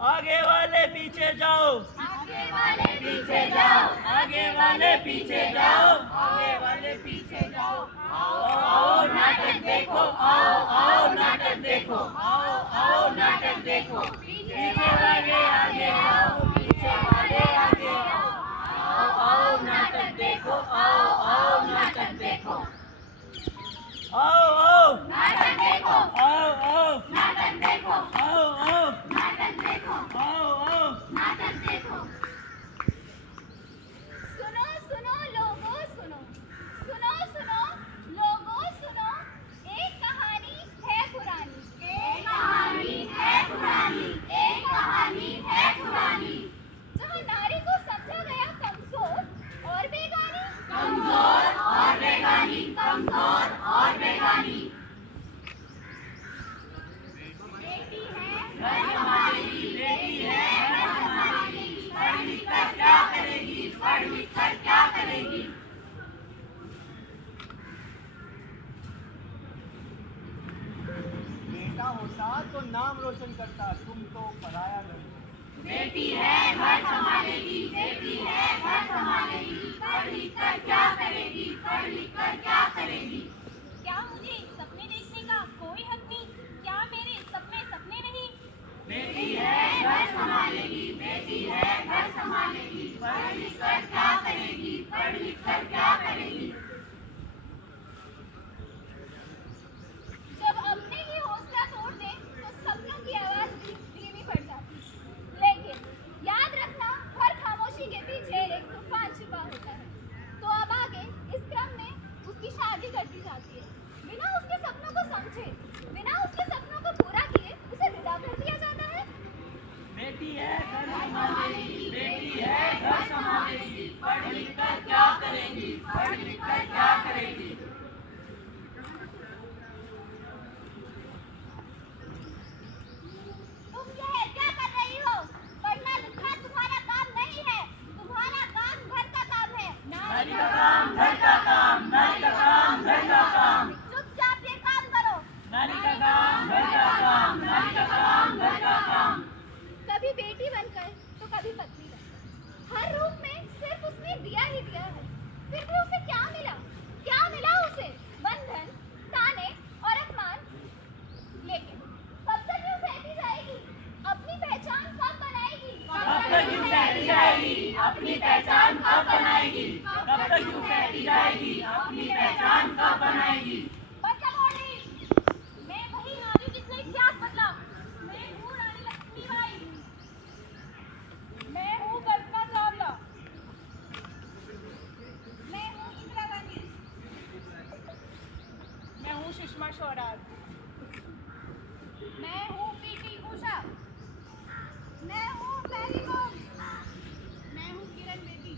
आगे वाले पीछे जाओ, आगे वाले पीछे जाओ, आगे वाले पीछे जाओ, आगे वाले पीछे जाओ। आओ नाटक देखो, आओ नाटक देखो, आओ नाटक देखो। पीछे वाले आगे आओ, पीछे वाले आगे आओ, आओ नाटक देखो, आओ नाटक देखो। आओ नाटक देखो, आओ नाटक देखो, आओ नाटक देखो, आओ नाटक देखो। सुनो सुनो लोगों सुनो, सुनो सुनो लोगों सुनो, एक कहानी है पुरानी, एक कहानी है पुरानी, एक कहानी है पुरानी। जहाँ नारी को समझा गया कमजोर और बेगानी, कमजोर और बेगानी, कमजोर और बेगानी। बेटी है घर संभालेगी, बेटी है घर संभालेगी, पढ़ लिख कर क्या करेगी, पढ़ लिख कर क्या करेगी। बेटा होता तो नाम रोशन करता, तुम तो पराया घर। बेटी है घर संभालेगी, बेटी है घर संभालेगी, पढ़ लिख कर क्या करेगी, पढ़ लिख कर क्या करेगी। क्या मुझे सपने देखने का कोई हक नहीं, क्या मेरे सपने सपने नहीं। बेटी है घर संभालेगी, बेटी है घर संभालेगी, पढ़ लिख कर क्या करेगी, पढ़ लिख कर क्या करेगी। जब अपने ही हौसला तोड़ दे तो सपनों की आवाज धीमी पड़ जाती, लेकिन याद रखना हर खामोशी के पीछे एक तूफान छिपा होता है। तो अब आगे इस क्रम में उसकी शादी करती जाती है, बिना उसके सपनों को समझे, बिना उसके सपनों को पूरा किए उसे विदा कर दिया जाता है। बेटी है घर संभालेगी, बेटी है घर संभालेगी, पढ़ लिख कर क्या करेगी, पढ़ लिख कर क्या करेगी। तुम यह क्या कर रही हो? पढ़ना लिखना तुम्हारा काम नहीं है, तुम्हारा काम घर का काम है। नारी का काम घर का काम, नारी का काम घर का काम, चुपचाप ये काम करो। नारी का काम घर का काम, नारी का काम घर का काम। कभी बेटी बनकर तो कभी पत्नी बनकर, हर रूप में सिर्फ उसने दिया ही दिया है। फिर भी उसे क्या मिला? क्या मिला उसे? बंधन, ताने और अपमान। लेकिन कब तक यूं सहती जाएगी? अपनी पहचान कब बनाएगी? कब तक यूं सहती जाएगी, अपनी पहचान कब बनाएगी, कब तक यूं सहती जाएगी, अपनी पहचान कब बनाएगी। बस अब हो गई। मैं वही नारी जिसने इतिहास बदला। मैं हूँ रानी लक्ष्मीबाई। मैं हूँ कल्पना चावला। मैं हूँ इंदिरा गांधी। मैं हूँ सुषमा स्वराज। मैं हूँ पीटी उषा। मैं हूँ मैरी कॉम। मैं हूँ किरण बेदी।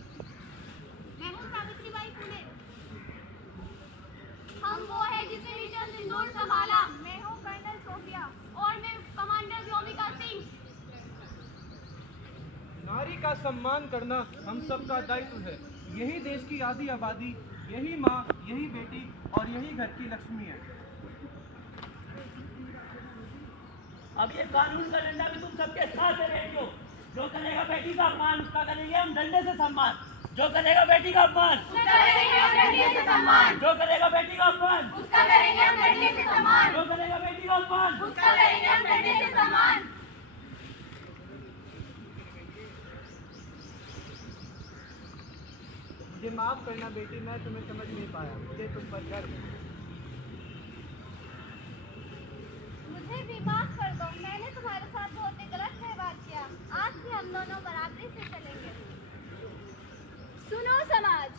मैं हूँ सावित्रीबाई फुले। हम वो है जिसे मिशन सिंदूर संभाला। मैं हूँ कर्नल सोफिया और मैं कमांडर व्योमिका सिंह। नारी का सम्मान करना हम सबका दायित्व है। यही देश की आधी आबादी, यही माँ, यही बेटी और यही घर की लक्ष्मी है। अब ये कानून का डंडा भी तुम सबके साथ रहेंगे। जो करेगा बेटी का अपमान उसका करेंगे हम डंडे से सम्मान, जो करेगा बेटी का अपमान सम्मान, जो करेगा बेटी का अपमान, उसका करेंगे हम डंडे से सम्मान, जो करेगा बेटी का अपमान, उसका करेंगे हम डंडे से सम्मान। मुझे माफ करना बेटी, मैं तुम्हें समझ नहीं पाया। मुझे तुम पर गर्व है। मुझे भी माफ कर दो, मैंने तुम्हारे साथ बहुत ही गलत व्यवहार किया। आज से हम दोनों बराबरी से चलेंगे। सुनो समाज,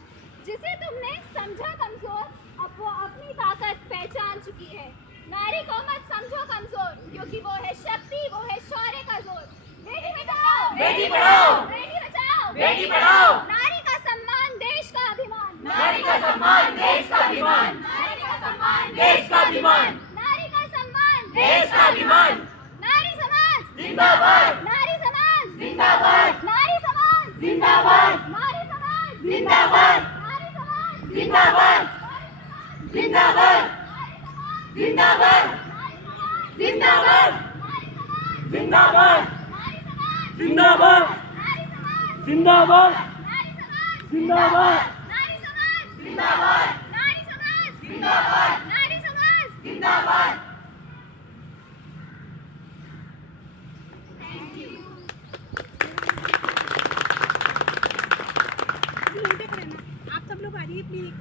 जिसे तुमने समझा कमजोर, अब वो अपनी ताकत पहचान चुकी है। नारी को मत समझो कमजोर, क्योंकि वो है शक्ति, वो है शौर्य का जोर। बेटी बचाओ, बेटी पढ़ाओ, बेटी बचाओ, बेटी पढ़ाओ, नारी का सम्मान देश का अभिमान, नारी का सम्मान देश का अभिमान, नारी का सम्मान देश का अभिमान, नारी का सम्मान देश का अभिमान। नारी समाज जिंदाबाद, नारी समाज जिंदाबाद, नारी समाज जिंदाबाद, नारी समाज जिंदाबाद, नारी समाज जिंदाबाद, जिंदाबाद, नारी समाज जिंदाबाद, जिंदाबाद, जिंदाबाद, जिंदाबाद, नारी समाज जिंदाबाद, नारी समाज जिंदाबाद, नारी समाज जिंदाबाद, नारी समाज जिंदाबाद, नारी समाज जिंदाबाद। आप सब लोग आ जाइए प्लीज।